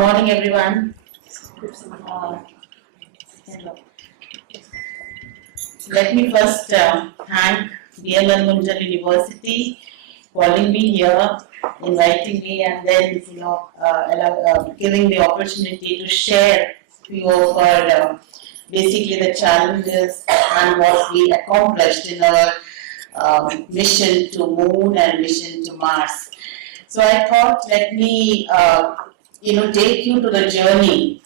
morning, everyone. Let me first thank BMU Munjal University for calling me here, inviting me, and then giving the opportunity to share few of our basically the challenges and what we accomplished in our mission to Moon and mission to Mars. So I thought, let me take you to the journey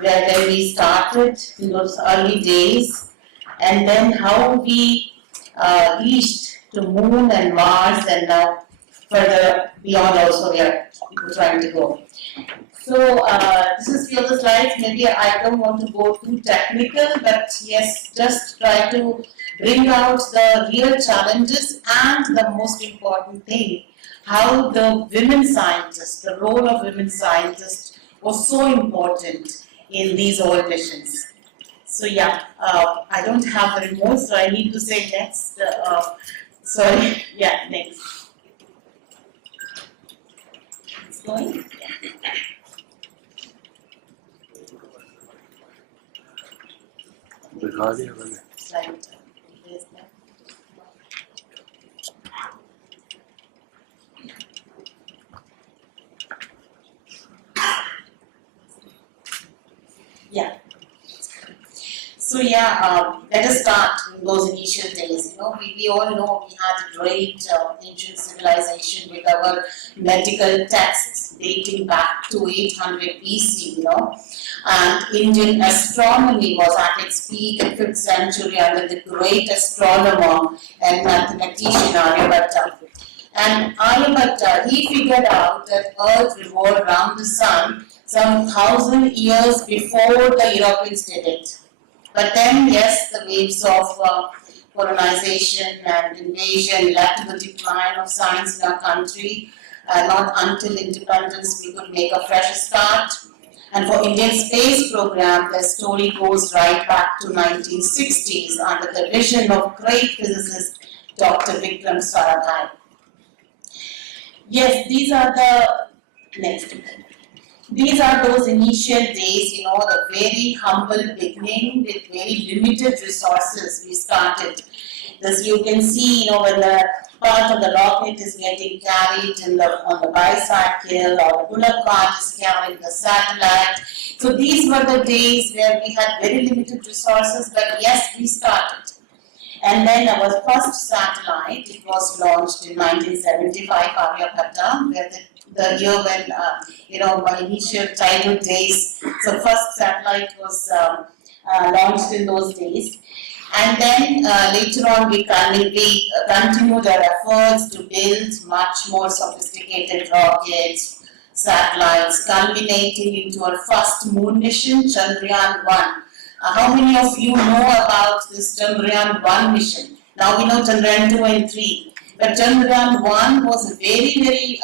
where we started in those early days, and then how we reached to Moon and Mars, and now further beyond also we are trying to go. So this is few of the slides. Maybe I don't want to go too technical, but yes, just try to bring out the real challenges and the most important thing, how the women scientists, the role of women scientists was so important in these old missions. So yeah, I don't have the remote, so I need to say next. Sorry, yeah, next. It's going? Yeah. Slide. Yeah. So yeah, let us start in those initial days. We all know we had a great ancient civilization with our medical texts dating back to 800 BC. And Indian astronomy was at its peak in 5th century under the great astronomer and mathematician Aryabhatta. And Aryabhatta, he figured out that Earth revolved around the Sun some 1,000 years before the Europeans did it. But then, yes, the waves of colonization and invasion led to the decline of science in our country. Not until independence we could make a fresh start. And for Indian space program, the story goes right back to 1960s under the vision of great physicist Dr. Vikram Sarabhai. Yes, these are the next. These are those initial days, the very humble beginning with very limited resources we started. This you can see, when the part of the rocket is getting carried on the bicycle, or the bullock cart is carrying the satellite. So these were the days where we had very limited resources, but yes, we started. And then our first satellite, it was launched in 1975, Aryabhatta, where the year when, my initial childhood days, so first satellite was launched in those days. And then later on we continued our efforts to build much more sophisticated rockets, satellites, culminating into our first moon mission, Chandrayaan-2. How many of you know about this Chandrayaan-1 mission? Now we know Chandrayaan-2 and 3. But Chandrayaan-1 was a very, very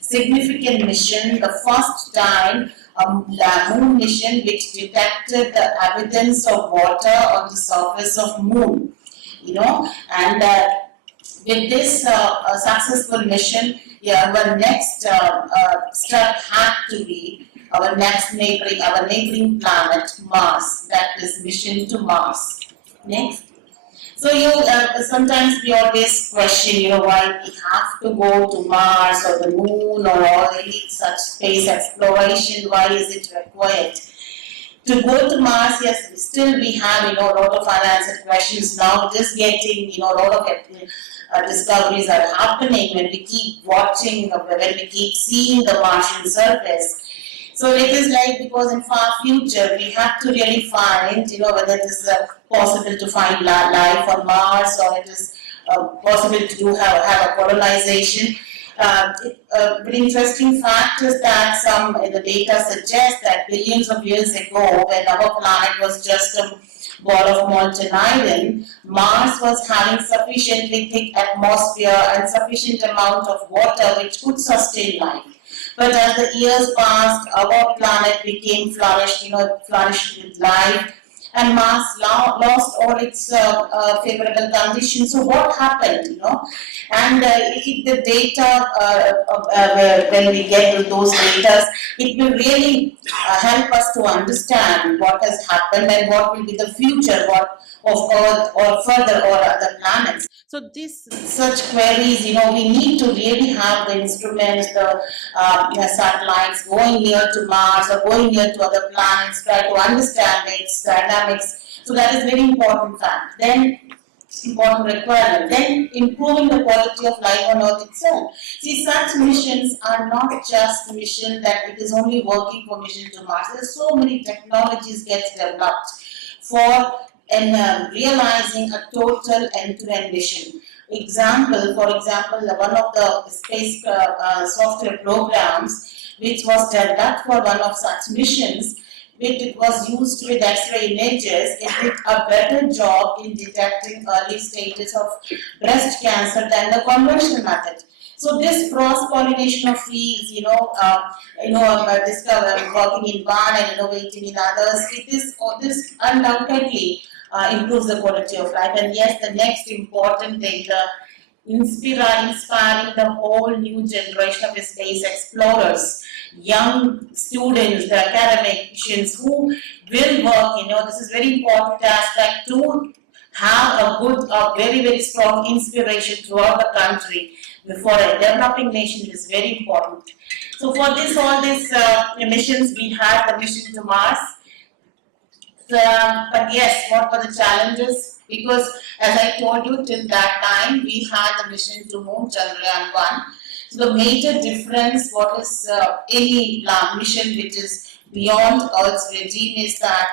significant mission, the first time moon mission which detected the evidence of water on the surface of moon. And with this successful mission, our next step had to be our neighboring planet, Mars. That is mission to Mars. Next. So sometimes we always question, why we have to go to Mars or the Moon or all such space exploration. Why is it required? To go to Mars, yes, still we have a lot of unanswered questions now. Just getting a lot of discoveries are happening when we keep watching, when we keep seeing the Martian surface. So it is like, because in far future we have to really find, whether it is possible to find life on Mars, or it is possible to have a colonization. But interesting fact is that some the data suggests that billions of years ago, when our planet was just a ball of molten iron, Mars was having sufficiently thick atmosphere and sufficient amount of water which could sustain life. But as the years passed, our planet became flourished with life, and Mars lost all its favorable conditions. So what happened, and the data, when we get those data, it will really help us to understand what has happened and what will be the future of Earth or further or other planets. So such queries, we need to really have the instruments, the satellites going near to Mars or going near to other planets, try to understand its dynamics. So that is very important fact. Then important requirement. Then improving the quality of life on Earth itself. See, such missions are not just mission that it is only working for mission to Mars. There are so many technologies get developed for realizing a total end-to-end mission. For example, one of the space software programs which was developed for one of such missions, which it was used with X-ray images, it did a better job in detecting early stages of breast cancer than the conventional method. So this cross-pollination of fields, working in one and innovating in others, this undoubtedly improves the quality of life. And yes, the next important thing, inspiring the whole new generation of space explorers, young students, the academicians who will work, this is very important aspect to have a very, very strong inspiration throughout the country. For a developing nation, it is very important. So for all these missions, we had the mission to Mars. But yes, what were the challenges? Because as I told you, till that time, we had the mission to Moon, Chandrayaan-2. So the major difference, what is any mission which is beyond Earth's regime, is that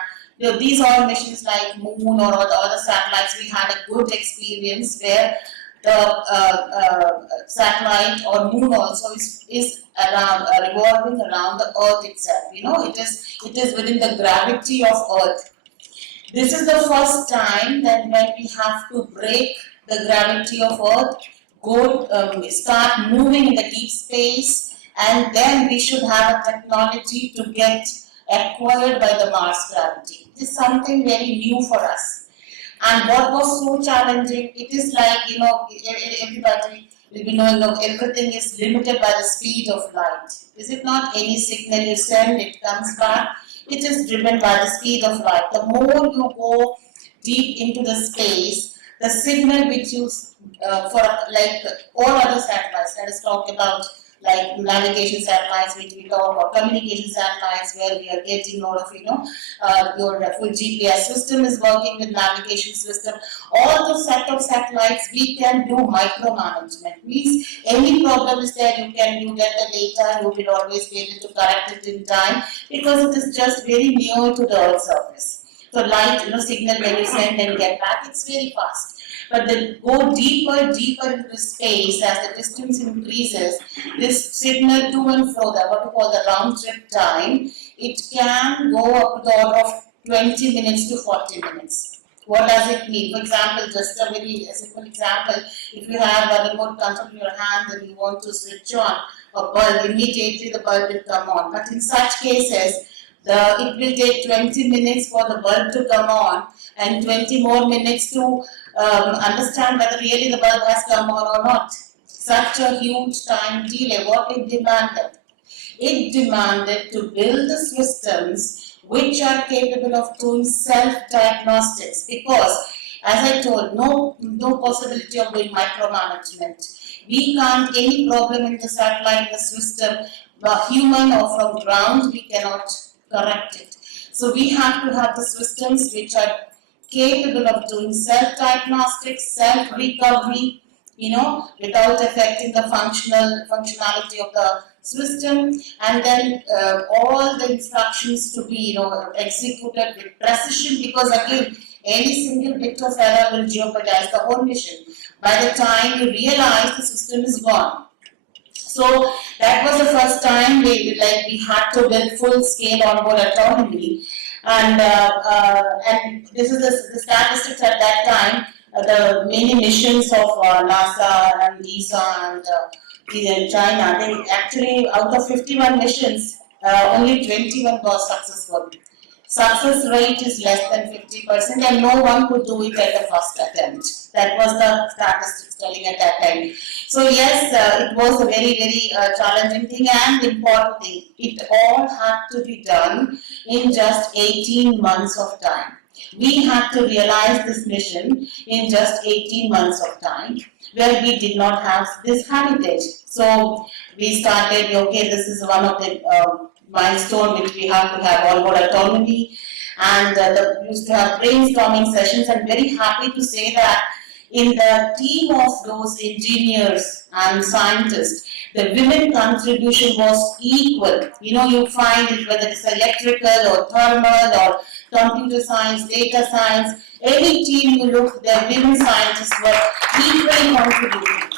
these are missions like Moon or the other satellites. We had a good experience where the satellite or Moon also is around revolving around the Earth itself. It is within the gravity of Earth. This is the first time that when we have to break the gravity of Earth, start moving in the deep space, and then we should have a technology to get acquired by the Mars gravity. This is something very new for us. And what was so challenging, it is like, everybody will be knowing everything is limited by the speed of light. Is it not? Any signal you send, it comes back. It is driven by the speed of light. The more you go deep into the space, the signal which you, for like all other satellites, let us talk about like navigation satellites which we talk about, communication satellites where we are getting a lot of, your full GPS system is working with navigation system. All the set of satellites we can do micromanagement. Means any problem is there, you get the data, you will always be able to correct it in time because it is just very near to the Earth's surface. So light, signal when you send and get back, it's very fast. But then go deeper into the space as the distance increases, this signal to and fro, what we call the round trip time, it can go up to the order of 20 minutes to 40 minutes. What does it mean? For example, just a very simple example, if you have a remote control in your hand and you want to switch on a bulb, immediately the bulb will come on. But in such cases, it will take 20 minutes for the bulb to come on and 20 more minutes to understand whether really the bulb has come on or not. Such a huge time delay. What it demanded? It demanded to build the systems which are capable of doing self-diagnostics, because as I told, no possibility of doing micromanagement. We can't, any problem in the satellite, in the system, human or from ground, we cannot correct it. So we have to have the systems which are capable of doing self-diagnostics, self-recovery, without affecting the functionality of the system, and then all the instructions to be, executed with precision, because again, any single bit of error will jeopardize the whole mission. By the time you realize the system is gone. So that was the first time we had to build full-scale onboard autonomy, and this is the statistics at that time. The many missions of NASA and ESA and China, they actually, out of 51 missions, only 21 was successful. Success rate is less than 50% and no one could do it at the first attempt. That was the statistics telling at that time. So yes, it was a very, very challenging thing and important thing. It all had to be done in just 18 months of time. We had to realize this mission in just 18 months of time, where we did not have this heritage. So we started, okay, this is one of the milestone which we have to have all board autonomy, and we used to have brainstorming sessions. I'm very happy to say that in the team of those engineers and scientists, the women contribution was equal. You know, you find it whether it's electrical or thermal or computer science, data science, any team you look, the women scientists were equally contributing.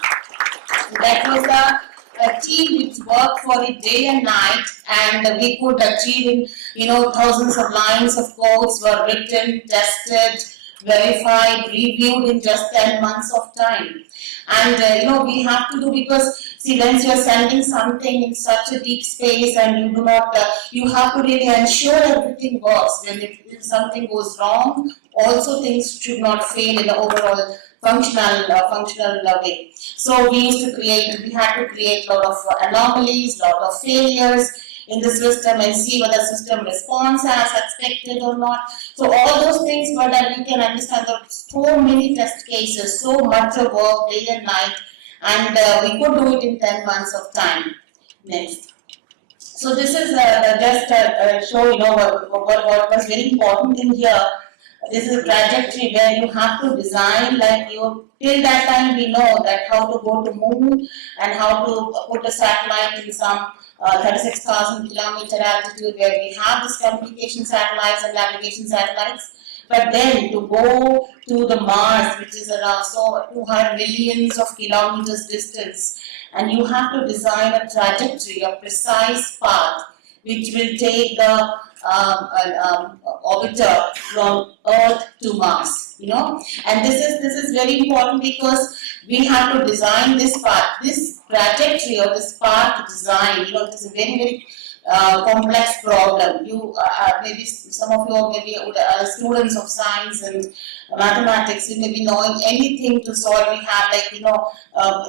That was a team which worked for it day and night, and we could achieve in, thousands of lines of codes were written, tested, verified, reviewed in just 10 months of time. And we have to do, because see, once you are sending something in such a deep space and you do not, you have to really ensure everything works. When if something goes wrong, also things should not fail in the overall functional way. So we had to create a lot of anomalies, lot of failures in the system and see whether the system responds as expected or not. So all those things were that we can understand that so many test cases, so much of work day and night, and we could do it in 10 months of time. Next. So this is just a show, what was very important in here. This is a trajectory where you have to design, like till that time we know that how to go to moon and how to put a satellite in some 36,000 kilometer altitude, where we have this communication satellites and navigation satellites. But then to go to the Mars, which is around 200 millions of kilometers distance, and you have to design a trajectory, a precise path, which will take the orbiter from Earth to Mars, and this is very important, because we have to design this path, this trajectory or this path design. It is a very, very complex problem. Maybe some of you maybe students of science and mathematics, you may be knowing anything to solve. We have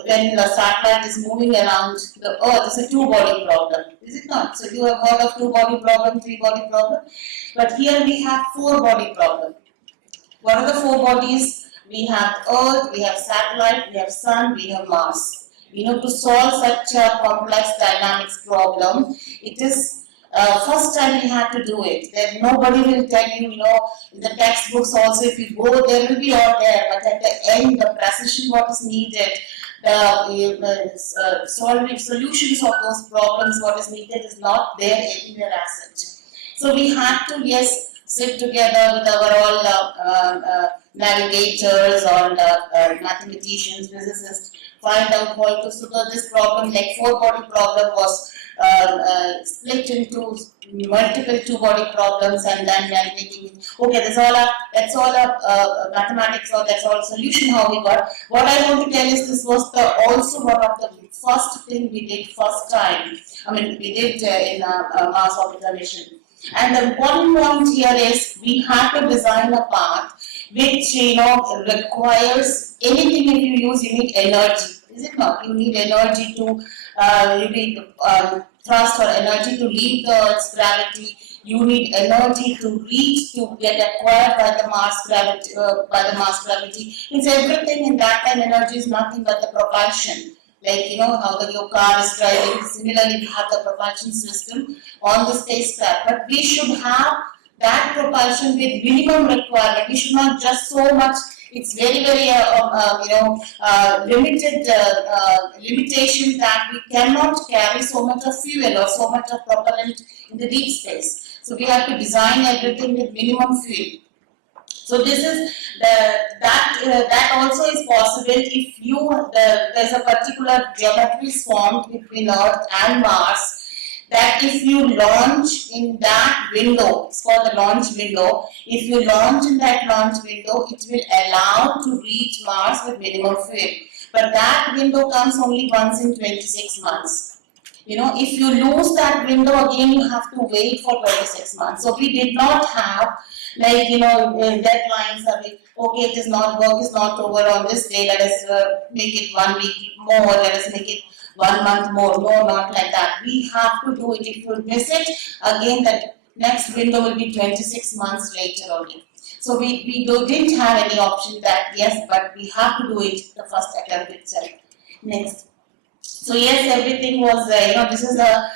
when the satellite is moving around the Earth, it's a two-body problem, is it not? So you have heard of two-body problem, three-body problem, but here we have four-body problem. What are the four bodies? We have Earth, we have satellite, we have Sun, we have Mars. To solve such a complex dynamics problem, it is first time we have to do it. Then nobody will tell you, in the textbooks also, if you go, there will be all there, but at the end, the precision what is needed, the solutions of those problems what is needed is not there anywhere as such. So we have to, yes, sit together with our all navigators or mathematicians, physicists, find out how to solve this problem. Like four-body problem was split into multiple two-body problems, and then we are thinking, okay, that's all mathematics, or that's all solution how we got. What I want to tell is this was also one of the first thing we did first time. We did in Mars orbiter mission. And the important point here is we have to design a path which requires anything. If you use, you need energy, is it not? You need energy to thrust or energy to leave the Earth's gravity. You need energy to reach, to get acquired by the Mars gravity. It's everything in that time. Energy is nothing but the propulsion. Like how your car is driving. Similarly, we have the propulsion system on the spacecraft. But we should have that propulsion with minimum requirement. We should not just so much. It's very, very limited limitation that we cannot carry so much of fuel or so much of propellant in the deep space. So we have to design everything with minimum fuel. So this is that also is possible if there's a particular geometry formed between Earth and Mars, that if you launch in that window, it's called the launch window, if you launch in that launch window, it will allow to reach Mars with minimum fuel. But that window comes only once in 26 months. If you lose that window again, you have to wait for 26 months. So we did not have deadlines of it. Okay, it is not, work is not over on this day, let us make it 1 week more, let us make it 1 month more. No, not like that. We have to do it. If you miss it, again that next window will be 26 months later only. So we didn't have any option that yes, but we have to do it the first attempt itself. Next. So yes, everything was, this is a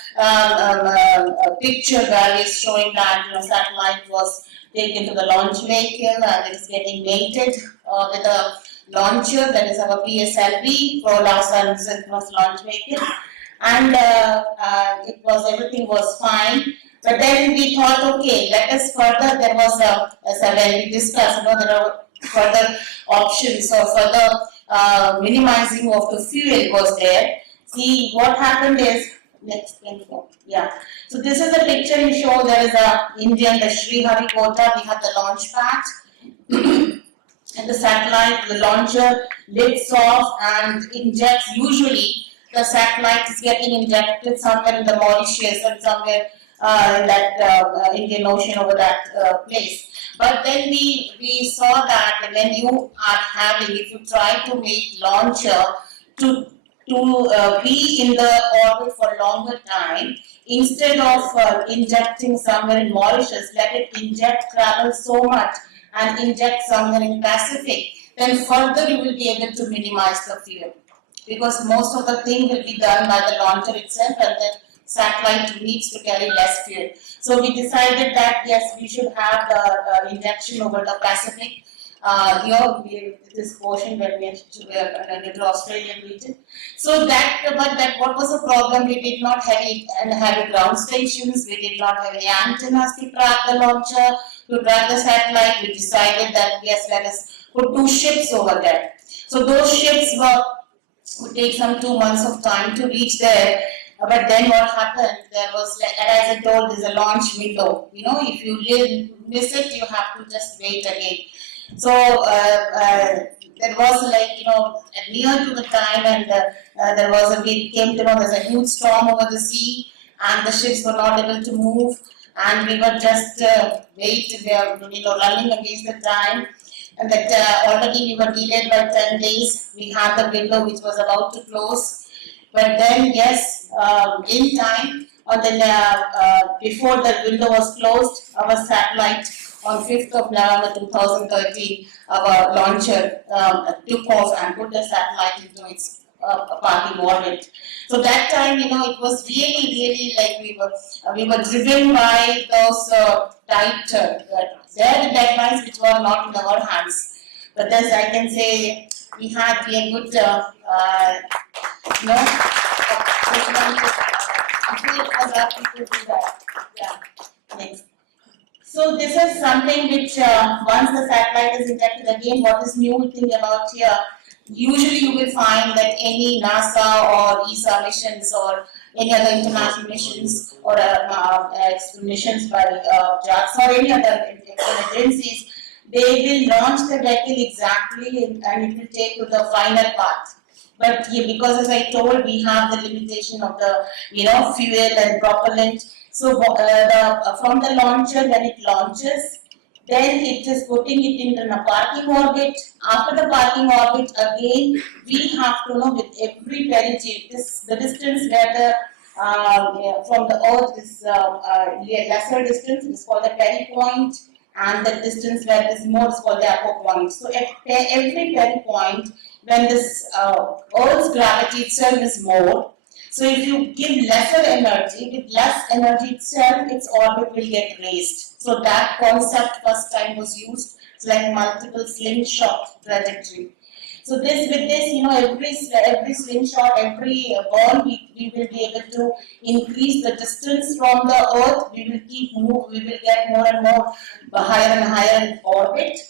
picture where it's showing that satellite was taken to the launch vehicle and it is getting mated with a launcher, that is our PSLV, Prolapse Synchronous Launch Vehicle, and everything was fine. But then we thought, okay, let us further. There was when we discussed, there are further options or further minimizing of the fuel was there. See, what happened is, next thing, yeah. So this is a picture you show. There is a Indian, the Sriharikota. We have the launch pad and the satellite. The launcher lifts off and injects. Usually, the satellite is getting injected somewhere in the Mauritius and somewhere in that Indian Ocean over that place. But then we saw that when you are having, if you try to make launcher to be in the orbit for longer time, instead of injecting somewhere in Mauritius, let it travel so much and inject somewhere in Pacific, then further you will be able to minimize the fuel. Because most of the thing will be done by the launcher itself and the satellite needs to carry less fuel. So we decided that yes, we should have the injection over the Pacific. This portion where we are to Australian region. So what was the problem? We did not have any ground stations. We did not have any antennas to track the launcher, to track the satellite. We decided that yes, let us put 2 ships over there. So those ships would take some 2 months of time to reach there. But then what happened? There was, as I told, there's a launch window. If you miss it, you have to just wait again. So there was near to the time, and we came to know there's a huge storm over the sea, and the ships were not able to move, and we were just running against the time, and that already we were delayed by 10 days. We had the window which was about to close, but then yes, in time, before the window was closed, our satellite on 5th of November 2013, our launcher took off and put the satellite into its parking orbit. So that time, it was really like we were driven by those tight deadlines which were not in our hands. But as I can say, we had a good, to do that. Yeah. Next. So this is something which once the satellite is injected, again, what is new thing about here? Usually you will find that any NASA or ESA missions or any other international missions or missions by JAXA or any other agencies, they will launch the vehicle exactly and it will take to the final path. But because as I told, we have the limitation of the fuel and propellant. So from the launcher, when it launches, then it is putting it into a parking orbit. After the parking orbit, again we have to know with every perigee, the distance where the from the Earth is lesser distance is called the peripoint, and the distance where it is more is called the apopoint. So at every peripoint, when this Earth's gravity itself is more, so if you give lesser energy, with less energy itself, its orbit will get raised. So that concept first time was used. It's like multiple slingshot trajectory. So with this, every slingshot, every ball, we will be able to increase the distance from the Earth. We will get more and more higher and higher in orbit.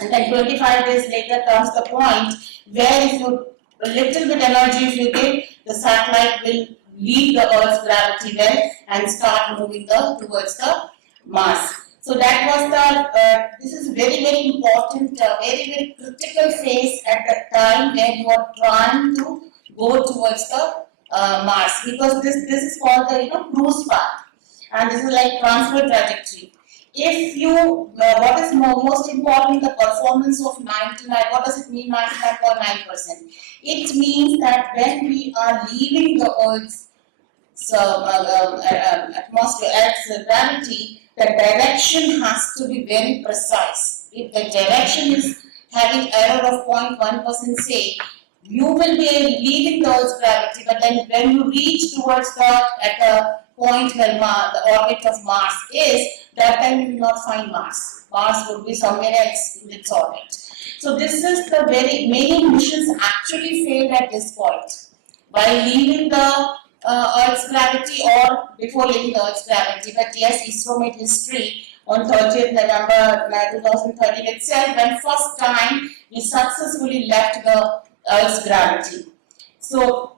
And then 25 days later comes the point where if you a little bit energy if you give, the satellite will leave the Earth's gravity well and start moving towards the Mars. So that was this is very important, very critical phase at the time when you are trying to go towards the Mars, because this is called the cruise path, and this is like transfer trajectory. If you, what is most important, the performance of 99, what does it mean 99.9%? It means that when we are leaving the Earth's atmosphere, Earth's gravity, the direction has to be very precise. If the direction is having error of 0.1%, say, you will be leaving the Earth's gravity, but then when you reach towards at the point where the orbit of Mars is, that time you will not find Mars. Mars would be somewhere else in its orbit. So this is the many missions actually failed at this point. By leaving the Earth's gravity or before leaving the Earth's gravity. But yes, ISRO made history on 30th November 2013 itself, when first time we successfully left the Earth's gravity. So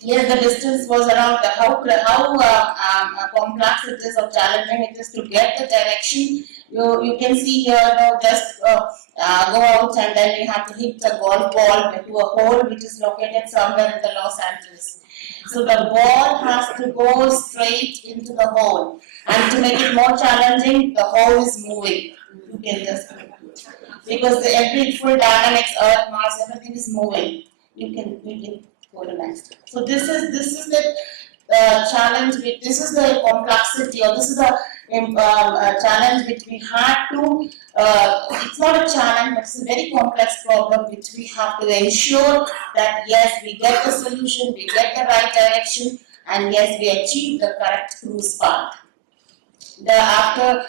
yes, the distance was around how complex it is or challenging it is to get the direction. You can see here, just go out and then you have to hit the golf ball to a hole which is located somewhere in the Los Angeles. So the ball has to go straight into the hole, and to make it more challenging, the hole is moving. You can just, because every full dynamics, Earth, Mars, everything is moving. You can go to next. So this is the challenge. This is the complexity, or this is the challenge which we had to. It's not a challenge, but it's a very complex problem which we have to ensure that yes, we get the solution, we get the right direction, and yes, we achieve the correct cruise path. The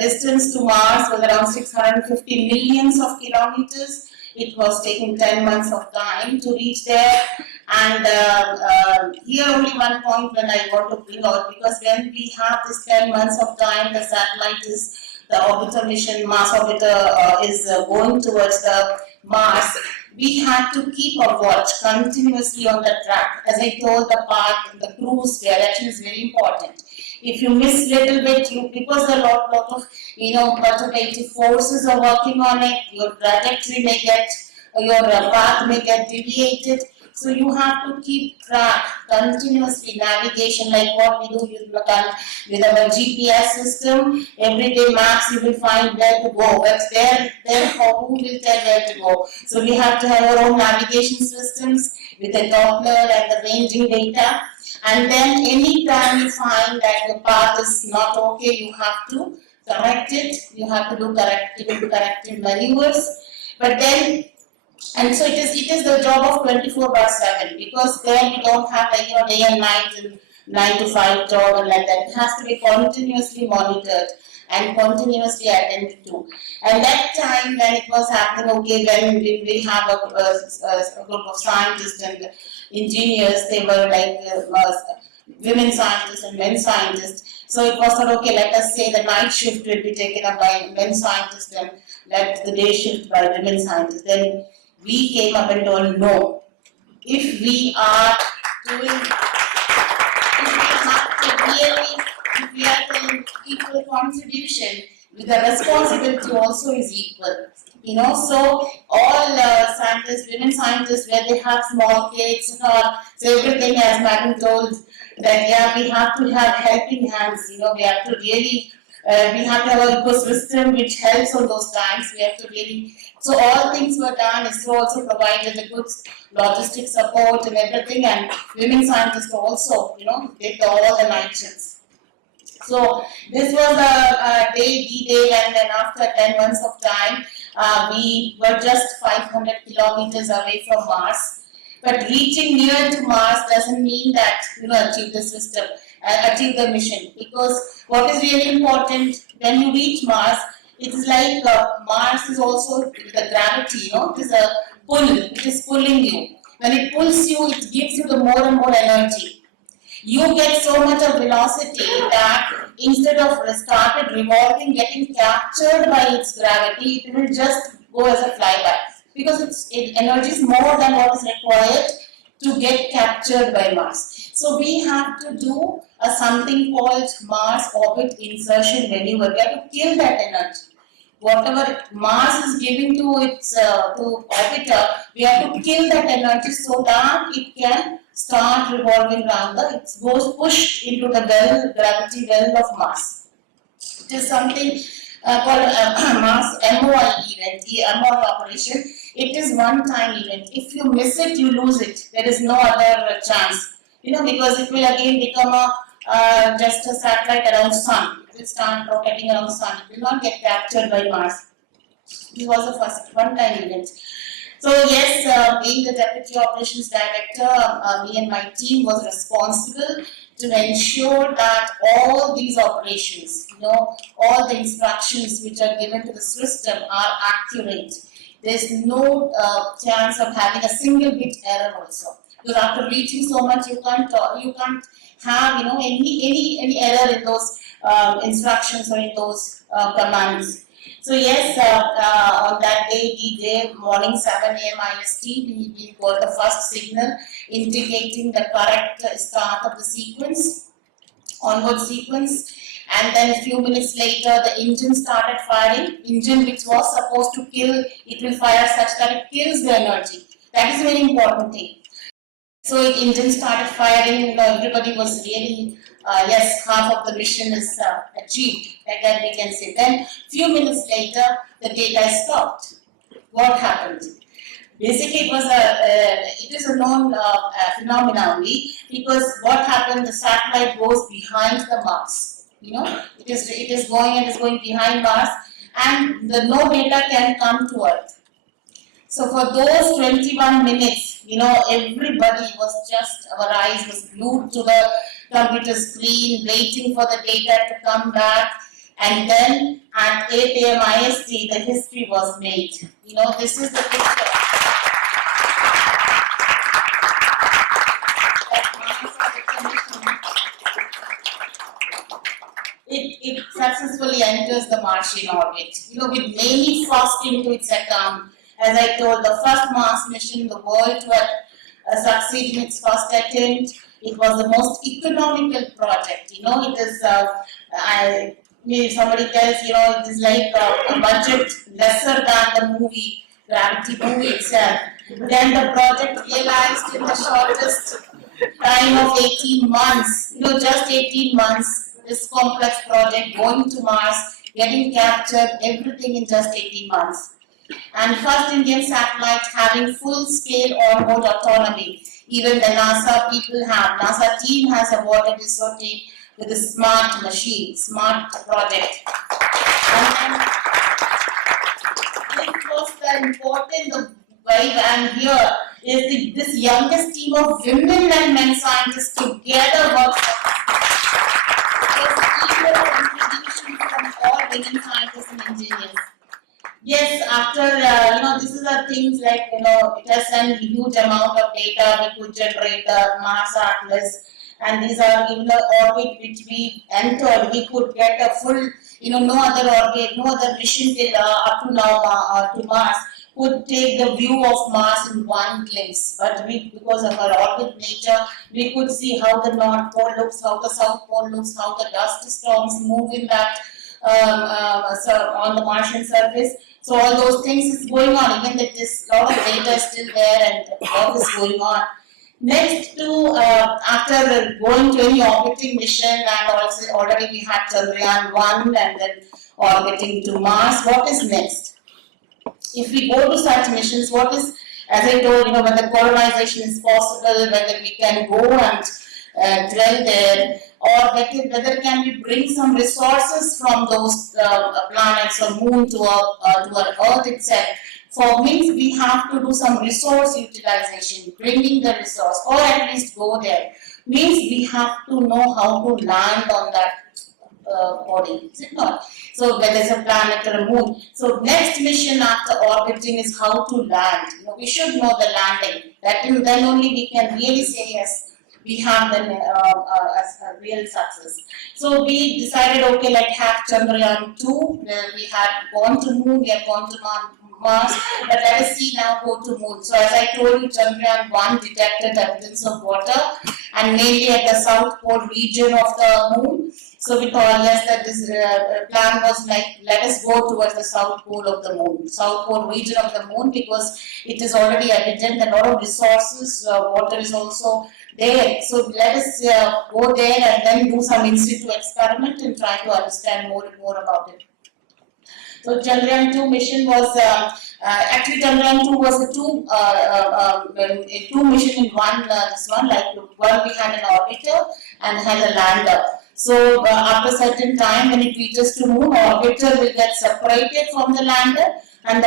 distance to Mars was around 650 millions of kilometers. It was taking 10 months of time to reach there. And here only one point when I want to bring out, because when we have this 10 months of time, the satellite is, the orbiter mission, Mars orbiter is going towards the Mars, we had to keep a watch continuously on the track. As I told, the path, the cruise direction is very important. If you miss little bit, because a lot of perturbative forces are working on it, your trajectory may get, your path may get deviated. So you have to keep track continuously, navigation like what we do with our GPS system. Everyday maps, you will find where to go, but therefore who will tell where to go. So we have to have our own navigation systems with the Doppler and the ranging data. And then any time you find that your path is not okay, you have to correct it. You have to do corrective maneuvers. But then, and so it is the job of 24/7, because there we don't have day and night and 9 to 5 job and like that. It has to be continuously monitored and continuously attended to. And that time when it was happening, okay, when we have a group of scientists and engineers, they were like women scientists and men scientists. So it was thought, okay, let us say the night shift will be taken up by men scientists and let the day shift by women scientists. Then we came up and told, no, if we are doing equal contribution, the responsibility also is equal. So all scientists, women scientists, where they have small kids and all, so everything, as Madam told, that yeah, we have to have helping hands. We have to really, we have to have an ecosystem which helps on those times. We have to really. So all things were done. ISRO also provided the good logistic support and everything, and women scientists also, did all the night shifts. So this was a D-Day, and then after 10 months of time, we were just 500 kilometers away from Mars. But reaching near to Mars doesn't mean that achieve the system, achieve the mission. Because what is really important, when you reach Mars, it is like Mars is also the gravity. It is a pull. It is pulling you. When it pulls you, it gives you the more and more energy. You get so much of velocity that instead of started revolving, getting captured by its gravity, it will just go as a flyby, because its energy is more than what is required to get captured by Mars. So we have to do something called Mars orbit insertion maneuver. We have to kill that energy. Whatever Mars is giving to its to orbiter, We have to kill that energy so that it can start revolving around it goes pushed into the gravity well of Mars. It is something called Mars MOI event, the MOI operation. It is one-time event. If you miss it, you lose it. There is no other chance. Because it will again become just a satellite around Sun. It will start rotating around Sun. It will not get captured by Mars. This was the first one-time event. So yes, being the Deputy Operations Director, me and my team was responsible to ensure that all these operations, all the instructions which are given to the system are accurate. There's no chance of having a single bit error also. Because after reaching so much, you can't have any error in those instructions or in those commands. So yes, on that day, morning 7 a.m. IST, we got the first signal indicating the correct start of the sequence, onward sequence, and then a few minutes later the engine started firing. Engine which was supposed to kill, it will fire such that it kills the energy. That is a very important thing. So engine started firing, everybody was really, yes, half of the mission is achieved, like that we can say. Then few minutes later, the data stopped. What happened? Basically, it is a known phenomenon only, because what happened, the satellite goes behind the Mars. It is going and is going behind Mars, and no data can come to Earth. So for those 21 minutes, everybody was just, our eyes was glued to the computer screen, waiting for the data to come back. And then at 8 a.m. IST, the history was made. This is the picture. It successfully enters the Martian orbit, with many firsts into its account. As I told, the first Mars mission in the world to succeed in its first attempt. It was the most economical project. It is, if somebody tells, it is like a budget lesser than the movie, Gravity movie itself. Then the project realized in the shortest time of 18 months, just 18 months, this complex project going to Mars, getting captured, everything in just 18 months. And first Indian satellite having full-scale onboard autonomy. Even the NASA team has awarded ISRO team with a smart machine, smart project. And then this was the important, why I am here, is this youngest team of women and men scientists together work for equal contribution from all women scientists and engineers. Yes, after, this is the things like, it has sent a huge amount of data. We could generate the Mars Atlas, and these are in the orbit which we entered. We could get a full, no other orbit, no other mission till up to now to Mars could take the view of Mars in one glimpse. But because of our orbit nature, we could see how the North Pole looks, how the South Pole looks, how the dust storms move in that on the Martian surface. So all those things is going on, even that this lot of data is still there and work is going on. Next to, after going to any orbiting mission, and also already we had Chandrayaan-2 and then orbiting to Mars, what is next? If we go to such missions, what is, as I told, whether colonization is possible, whether we can go and dwell there, or whether can we bring some resources from those planets or moon to our Earth itself. For means we have to do some resource utilization, bringing the resource, or at least go there. Means we have to know how to land on that body, is it not? So whether it's a planet or a moon. So next mission after orbiting is how to land. We should know the landing. Then only we can really say yes, we have the a real success. So we decided, okay, like have Chandrayaan-2, where we had gone to moon, we have gone to Mars, but let us see now go to Moon. So as I told you, Chandrayaan-1 detected evidence of water, and mainly at the south pole region of the Moon. So we thought, yes, that this plan was like, let us go towards the south pole of the Moon, south pole region of the Moon, because it is already evident that a lot of resources, water is also there. So let us go there and then do some in situ experiment and try to understand more and more about it. So Chandrayaan-2 mission was actually Chandrayaan-2 was a two mission in one. This one, like one we had an orbiter and had a lander. So after a certain time, when it reaches to Moon, orbiter will get separated from the lander, and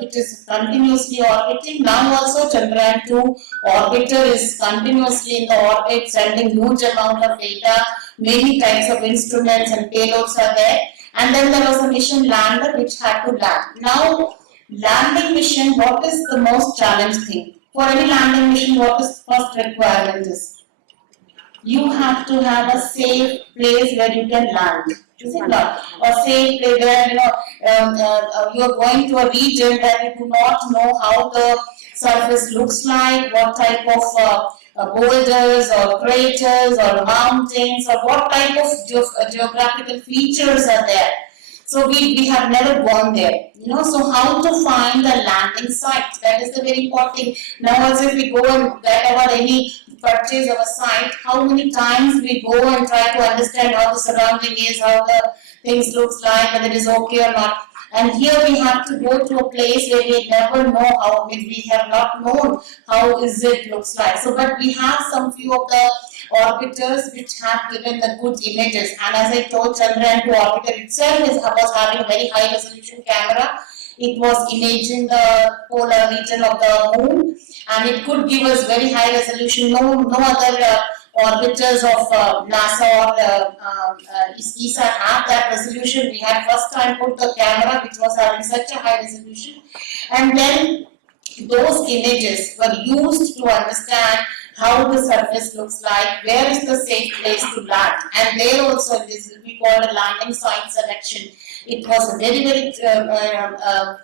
it is continuously orbiting. Now also Chandrayaan-2 orbiter is continuously in the orbit, sending huge amount of data. Many types of instruments and payloads are there. And then there was a mission lander which had to land. Now, landing mission, what is the most challenging thing? For any landing mission, what is the first requirement is? You have to have a safe place where you can land. Is it not? A safe place where you are going to a region where you do not know how the surface looks like, what type of boulders or craters or mountains or what type of geographical features are there. So we have never gone there, so how to find the landing site, that is the very important thing. Now also if we go and get about any purchase of a site, how many times we go and try to understand how the surrounding is, how the things looks like, whether it is okay or not. And here we have to go to a place where we never know how, we have not known how is it looks like. So, but we have some few of the orbiters which have given the good images. And as I told, Chandrayaan-2 orbiter itself was having a very high resolution camera. It was imaging the polar region of the Moon, and it could give us very high resolution. No other orbiters of NASA or ESA have that resolution. We had first time put the camera which was having such a high resolution, and then those images were used to understand how the surface looks like, where is the safe place to land, and there also this we call a landing site selection. It was a very, very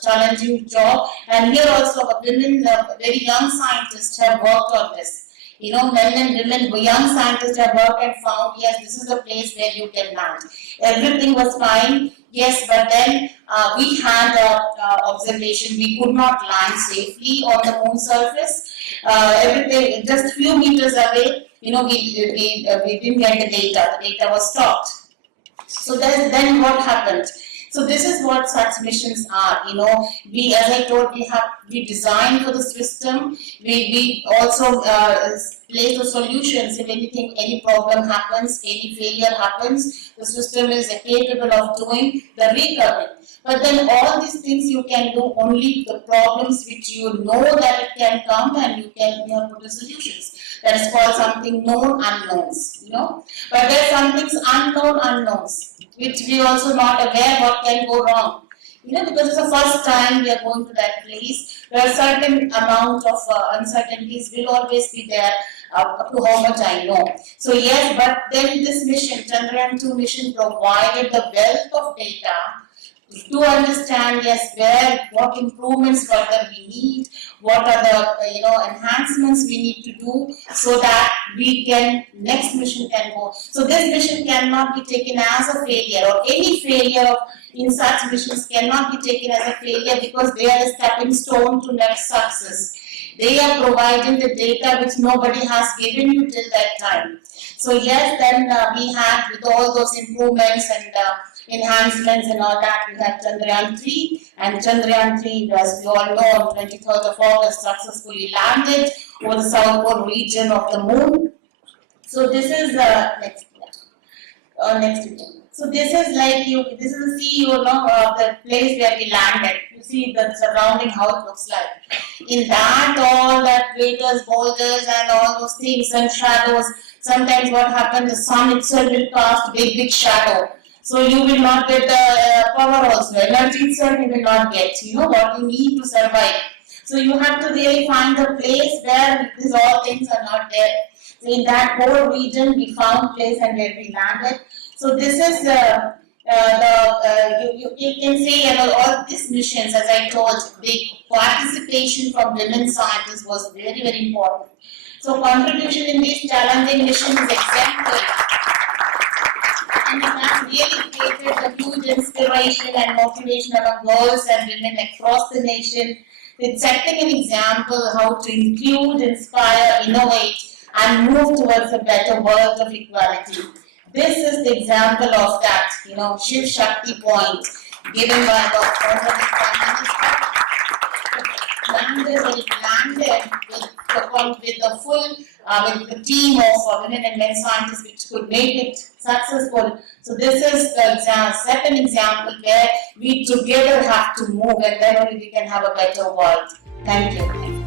challenging job, and here also women, very young scientists have worked on this. Men and women, young scientists have worked and found, yes, this is the place where you can land. Everything was fine, yes, but then we had observation. We could not land safely on the Moon surface. Everything, just few meters away, we didn't get the data. The data was stopped. So then what happened? So this is what such missions are. We, as I told, we design for the system. We also place the solutions if any problem happens, any failure happens. The system is capable of doing the recovery. But then all these things you can do only the problems which you know that it can come, and you can put the solutions. That is called something known unknowns. But there are some things unknown unknowns, which we also not aware what can go wrong. Because it's the first time we are going to that place, there are certain amount of uncertainties will always be there up to how much I know. So yes, but then this mission, Chandrayaan-2 mission, provided the wealth of data to understand, yes, what improvements further we need, what are the enhancements we need to do, so that next mission can go. So this mission cannot be taken as a failure, or any failure in such missions cannot be taken as a failure, because they are a stepping stone to next success. They are providing the data which nobody has given you till that time. So yes, then we had, with all those improvements and enhancements and all that, we had Chandrayaan-3, and Chandrayaan-3, as we all know, on 23rd of August successfully landed over the south pole region of the Moon. So this is next picture. So this is like this is the CEO of the place where we landed. You see the surrounding, how it looks like. In that, all that craters, boulders, and all those things and shadows. Sometimes what happens, the sun itself will cast big shadow. So you will not get the power also. Energy itself you will not get. What you need to survive. So you have to really find a place where these all things are not there. So in that whole region we found place and where we landed. So this is you can see, all these missions, as I told, the participation from women scientists was very, very important. So contribution in these challenging missions is exemplary, and it has really created a huge inspiration and motivation among girls and women across the nation. It's setting an example how to include, inspire, innovate, and move towards a better world of equality. This is the example of that, Shiv Shakti point given by the Honorable Prime Minister. Landed with the full, with the team of women and men scientists which could make it successful. So this is the set an example where we together have to move, and then only we can have a better world. Thank you.